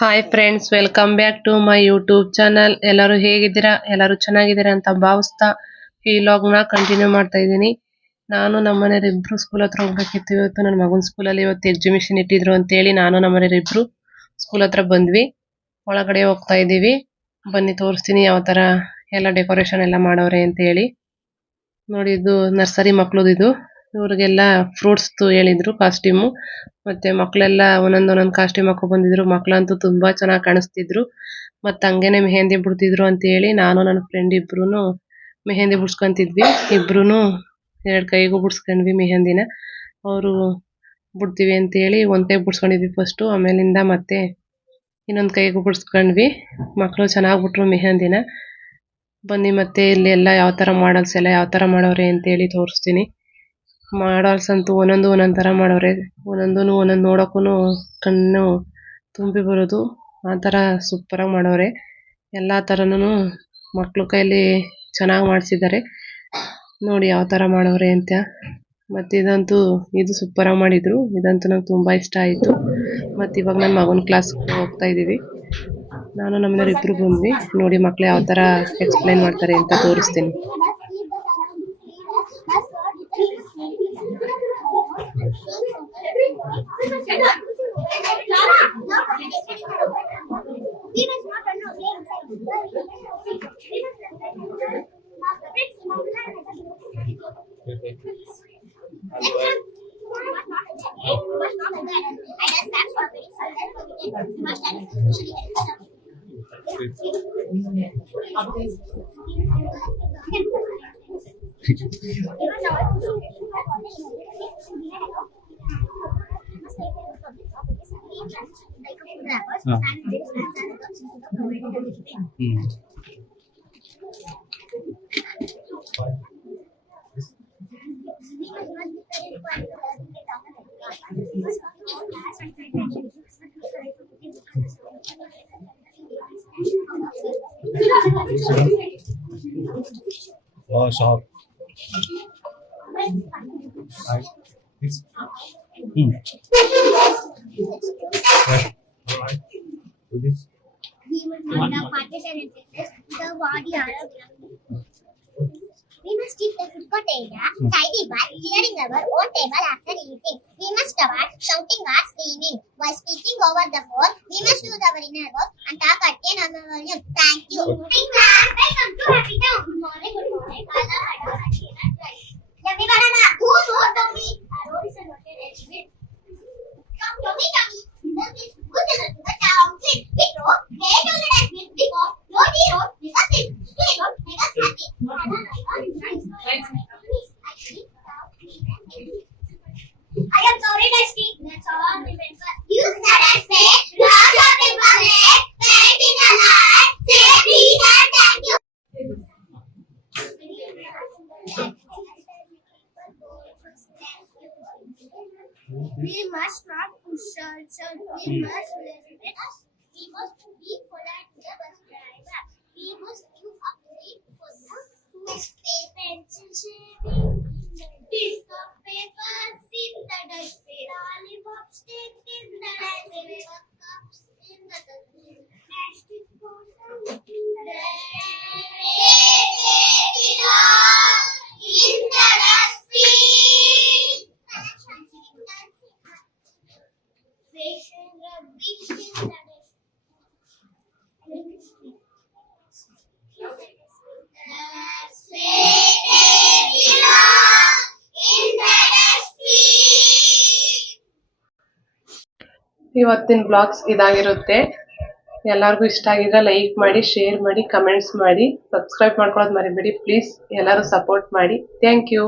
Hi friends, welcome back to my YouTube channel. ಎಲ್ಲರೂ ಹೇಗಿದ್ದೀರಾ? ಎಲ್ಲರೂ ಚೆನ್ನಾಗಿದ್ದೀರಾ ಅಂತ ಭಾವಿಸ್ತಾ ಈ ನ ಕಂಟಿನ್ಯೂ ಮಾಡ್ತಾ ಇದ್ದೀನಿ. ನಾನು ನಮ್ಮನೆಯವ್ರು ಇಬ್ರು ಸ್ಕೂಲ್ ಹತ್ರ ಹೋಗ್ಬೇಕಿತ್ತು. ಇವತ್ತು ನನ್ನ ಮಗನ ಸ್ಕೂಲಲ್ಲಿ ಇವತ್ತು ಎಕ್ಸಿಬಿಷನ್ ಇಟ್ಟಿದ್ರು ಅಂತೇಳಿ ನಾನು ನಮ್ಮನೆಯವ್ರು ಇಬ್ರು ಸ್ಕೂಲ್ ಹತ್ರ ಬಂದ್ವಿ. ಒಳಗಡೆ ಹೋಗ್ತಾ ಇದ್ದೀವಿ. ಬನ್ನಿ ತೋರಿಸ್ತೀನಿ ಯಾವ ತರ ಎಲ್ಲ ಡೆಕೋರೇಷನ್ ಎಲ್ಲ ಮಾಡವ್ರೆ ಅಂತ ಹೇಳಿ. ನೋಡಿ, ಇದು ನರ್ಸರಿ ಮಕ್ಳದ್ದು. ಇದು ಇವ್ರಿಗೆಲ್ಲ ಫ್ರೂಟ್ಸ್ ಹೇಳಿದ್ರು ಕಾಸ್ಟ್ಯೂಮು. ಮತ್ತೆ ಮಕ್ಕಳೆಲ್ಲ ಒಂದೊಂದ್ ಕಾಸ್ಟ್ಯೂಮ್ ಹಾಕೊಂಡ್ ಬಂದಿದ್ರು. ಮಕ್ಳಂತೂ ತುಂಬಾ ಚೆನ್ನಾಗಿ ಕಾಣಿಸ್ತಿದ್ರು. ಮತ್ತೆ ಹಂಗೇನೆ ಮೆಹಂದಿ ಬಿಡ್ತಿದ್ರು ಅಂತ ಹೇಳಿ ನಾನು ನನ್ನ ಫ್ರೆಂಡ್ ಇಬ್ರುನು ಮೆಹಂದಿ ಬಿಡ್ಸ್ಕೊಂತಿದ್ವಿ. ಇಬ್ರುನು 2 ಕೈಗೂ ಬಿಡ್ಸ್ಕೊಂಡ್ವಿ ಮೆಹಂದಿನ. ಅವರು ಬಿಡ್ತೀವಿ ಅಂತ ಹೇಳಿ ಒಂದ್ ಕೈ ಬಿಡ್ಸ್ಕೊಂಡಿದ್ವಿ ಫಸ್ಟ್. ಆಮೇಲಿಂದ ಮತ್ತೆ ಇನ್ನೊಂದ್ ಕೈಗೂ ಬಿಡ್ಸ್ಕೊಂಡ್ವಿ. ಮಕ್ಳು ಚೆನ್ನಾಗಿ ಬಿಟ್ರು ಮೆಹಂದಿನ. ಬನ್ನಿ ಮತ್ತೆ ಇಲ್ಲಿ ಎಲ್ಲ ಯಾವ ತರ ಮಾಡಲ್ಸ್ ಎಲ್ಲ ಯಾವ ತರ ಮಾಡವ್ರೆ ಅಂತ ಹೇಳಿ ತೋರಿಸ್ತೀನಿ. ಮಾಡಲ್ಸ್ ಅಂತೂ ಒಂದೊಂದ್ ತರ ಮಾಡವ್ರೆ. ಒಂದೊಂದ್ ನೋಡಕ್ಕೂ ಕಣ್ಣು ತುಂಬಿ ಬರೋದು ಆ ತರ ಸೂಪರ್ ಆಗಿ ಮಾಡವ್ರೆ. ಎಲ್ಲಾ ತರನು ಮಕ್ಳು ಕೈಲಿ ಚೆನ್ನಾಗಿ ಮಾಡ್ಸಿದ್ದಾರೆ. ನೋಡಿ ಯಾವ ತರ ಮಾಡವ್ರೆ ಅಂತ. ಮತ್ತೆ ಇದು ಸೂಪರ್ ಆಗಿ ಮಾಡಿದ್ರು. ಇದಂತೂ ನಂಗೆ ತುಂಬಾ ಇಷ್ಟ ಆಯ್ತು. ಮತ್ತೆ ಇವಾಗ ನನ್ನ ಮಗನ ಕ್ಲಾಸ್ ಹೋಗ್ತಾ ಇದೀವಿ. ನಾನು ನಮ್ಮನೆಯವ್ರು ಇಬ್ರು ಬಂದ್ವಿ. ನೋಡಿ ಮಕ್ಳು ಯಾವ ತರ ಎಕ್ಸ್ಪ್ಲೈನ್ ಮಾಡ್ತಾರೆ ಅಂತ ತೋರಿಸ್ತೀನಿ. Oh, shop. It's right. All right. Do this. We must keep the food container tidy by clearing our own table after eating. We must avoid shouting or screaming. While speaking over the phone, we must use our inner voice and talk at a normal volume. Thank you. Welcome to Happy Town. Good morning. Good morning. Everyone, who knows Tommy? Road is a rotten exit. Come, Tommy. This is good to the town. Big road, head on the exit. Big road, road, because it's big road, make us happy. I am sorry, Dusty. That's all. Remember, use that as faith, love your environment, paint in the light, say please and thank you. We must not push ourselves. We must respect us. We must be polite to the bus driver. We must give up weight for the next pencil shaving. Piece of paper in the dustbin. Lollipop stick in the dustbin. Cups in the dustbin. Plastic bottle in the dustbin. In the dustbin. Fashion rubbish in the dustbin. ಇವತ್ತಿನ ಬ್ಲಾಗ್ಸ್ ಇದಾಗಿರುತ್ತೆ. ಎಲ್ಲರಿಗೂ ಇಷ್ಟ ಆಗಿದ್ರೆ ಲೈಕ್ ಮಾಡಿ, ಶೇರ್ ಮಾಡಿ, ಕಮೆಂಟ್ಸ್ ಮಾಡಿ, ಸಬ್ಸ್ಕ್ರೈಬ್ ಮಾಡ್ಕೊಳ್ಳೋದು ಮರಿಬೇಡಿ ಪ್ಲೀಸ್. ಎಲ್ಲರೂ ಸಪೋರ್ಟ್ ಮಾಡಿ. Thank you.